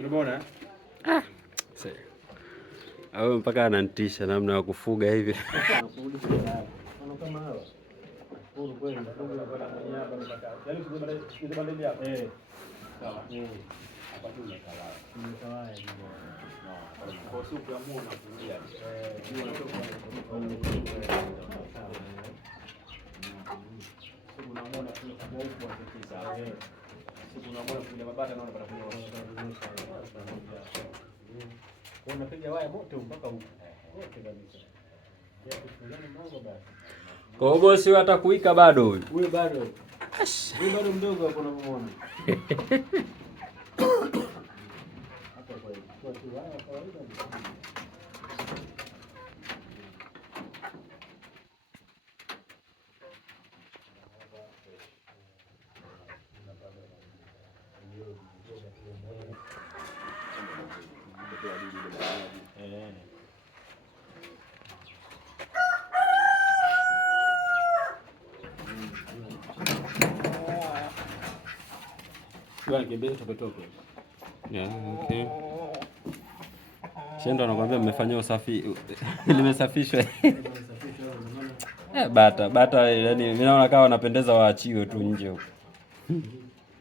Unaona? Sasa. Au mpaka ananitisha namna ya kufuga hivi. Kama hawa. Huru kweli mfugo na bwana mwenyewe hapa mpaka. Yaani kuzibanda bandeli hapa. Sawa. Hapa tu ni sawa. Ni sawa hiyo. Kwa supu ya muona kulia. Hiyo unatoka siku namuona kule kwa huko akitisa. Siku namuona kule mabata naona pata kule. Kwa unapiga waya moto mpaka huko. Wote kabisa. Ya kufungana mlango basi. Kwa hiyo bosi hata kuika bado huyu. Huyu bado. Huyu bado mdogo hapo unamuona. Hata kwa hiyo kwa tu haya kawaida. Bwana kimbele tope. Yeah, okay. Shendo anakuambia mmefanyia usafi limesafishwa. Bata yani mimi naona kama wanapendeza waachiwe tu nje huko.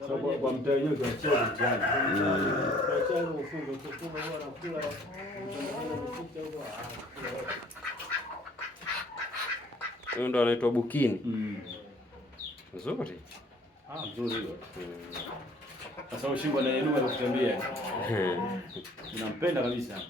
So kwa mtaa wenyewe tuachie mtihani. Tuachie ufungo huwa anakula. Huyo ndo anaitwa Bukini. Nzuri. Nzuri hiyo. Sasa ushingo na yenua na kutembea. Ninampenda kabisa.